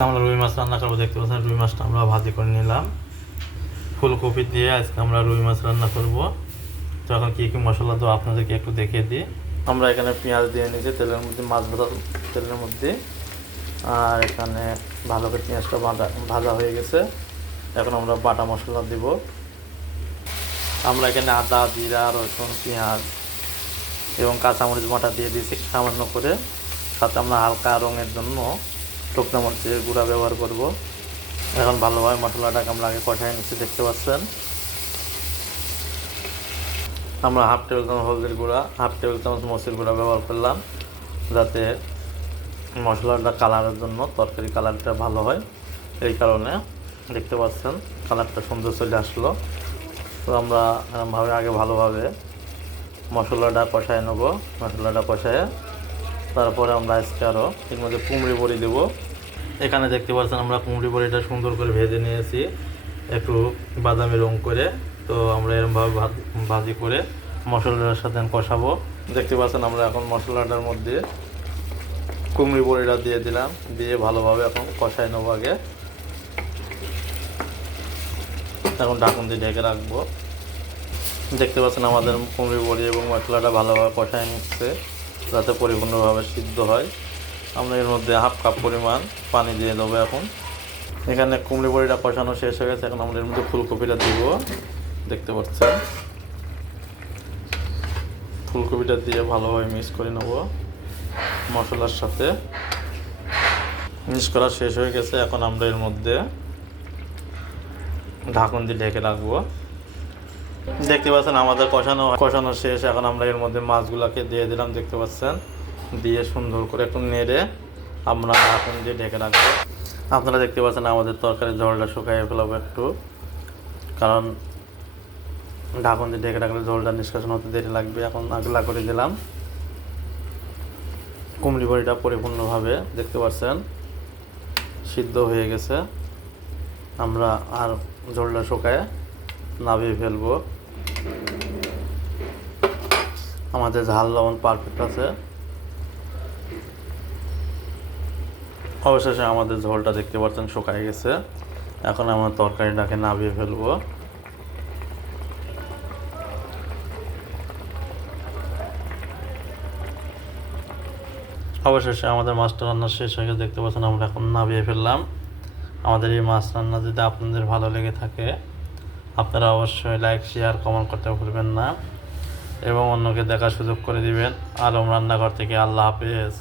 আমরা রুই মাছ রান্না করবো। দেখতে পাচ্ছেন রুই মাছটা আমরা ভাজি করে নিলাম। ফুলকপি দিয়ে আজকে আমরা রুই মাছ রান্না করব। তো এখন কী কী মশলা দেবো আপনাদেরকে একটু দেখিয়ে দিই। আমরা এখানে পেঁয়াজ দিয়ে নিয়েছি তেলের মধ্যে, মাছ ভাজা তেলের মধ্যে। আর এখানে ভালো করে পেঁয়াজটা ভাজা হয়ে গেছে। এখন আমরা বাটা মশলা দিব। আমরা এখানে আদা, জিরা, রসুন, পেঁয়াজ এবং কাঁচামরিচ বাটা দিয়ে দিয়েছি সামান্য করে। সাথে আমরা হালকা রঙের জন্য শুকনো মরিচের গুঁড়া ব্যবহার করব। এখন ভালোভাবে মশলাটাকে আমরা আগে কষাই নিচ্ছি, দেখতে পাচ্ছেন। আমরা হাফ টেবিল চামচ হলদির গুঁড়া, হাফ টেবিল চামচ মরিচের গুঁড়া ব্যবহার করলাম, যাতে মশলাটা কালারের জন্য তরকারি কালারটা ভালো হয়। এই কারণে দেখতে পাচ্ছেন কালারটা সুন্দর চলে আসলো। তো আমরা এরকমভাবে আগে ভালোভাবে মশলাটা কষায় নেব। মশলাটা কষায় তারপরে আমরা আজকে আরও এর মধ্যে কুমড়ি বড়ি দেবো। এখানে দেখতে পাচ্ছেন আমরা কুমড়ি বড়িটা সুন্দর করে ভেজে নিয়েছি, একটু বাদামি রং করে। তো আমরা এরকমভাবে ভাজি করে মশলাটার সাথে কষাবো। দেখতে পাচ্ছেন আমরা এখন মশলাটার মধ্যে কুমড়ি বড়িটা দিয়ে দিলাম, দিয়ে ভালোভাবে এখন কষায় নেবো আগে। এখন ঢাকন দিয়ে ঢেকে রাখবো। দেখতে পাচ্ছেন আমাদের কুমড়ি বড়ি এবং মশলাটা ভালোভাবে কষায় নিচ্ছে, যাতে পরিপূর্ণভাবে সিদ্ধ হয়। আমরা এর মধ্যে হাফ কাপ পরিমাণ পানি দিয়ে দেবো। এখন এখানে কুমড়ি বড়িটা কষানো শেষ হয়ে গেছে। এখন আমরা এর মধ্যে ফুলকপিটা দিব। দেখতে পাচ্ছেন ফুলকপিটা দিয়ে ভালোভাবে মিক্স করে নেব মশলার সাথে। মিক্স করা শেষ হয়ে গেছে। এখন আমরা এর মধ্যে ঢাকন দিয়ে ঢেকে রাখবো। দেখতে পাচ্ছেন আমাদের কষানো শেষ। এখন আমরা এর মধ্যে মাছগুলোকে দিয়ে দিলাম, দেখতে পাচ্ছেন। দিয়ে সুন্দর করে একটু নেড়ে আমরা ঢাকন দিয়ে ঢেকে রাখবো। আপনারা দেখতে পাচ্ছেন আমাদের তরকারির ঝোলটা শুকাইয়ে ফেলাবো একটু, কারণ ঢাকন দিয়ে ঢেকে রাখলে ঝোলটা নিষ্কাশন হতে দেরি লাগবে। এখন আগলা করে দিলাম। কুমড়ি বড়িটা পরিপূর্ণভাবে দেখতে পাচ্ছেন সিদ্ধ হয়ে গেছে। আমরা আর ঝোলটা শুকায় নামিয়ে ফেলবো। আমাদের ঝাল লবণ পারফেক্ট আছে। অবশেষে আমাদের ঝোলটা দেখতে পাচ্ছেন শুকায় গেছে। এখন আমরা তরকারিটাকে নামিয়ে ফেলবো। অবশেষে আমাদের মাছটা রান্না শেষ হয়ে গেছে, দেখতে পাচ্ছেন। আমরা এখন নামিয়ে ফেললাম। আমাদের এই মাছ রান্না যদি আপনাদের ভালো লেগে থাকে, আপনারা অবশ্যই লাইক, শেয়ার, কমেন্ট করতে ভুলবেন না এবং অন্যকে দেখার সুযোগ করে দিবেন। আলম রান্নাঘর থেকে। আল্লাহ হাফেজ।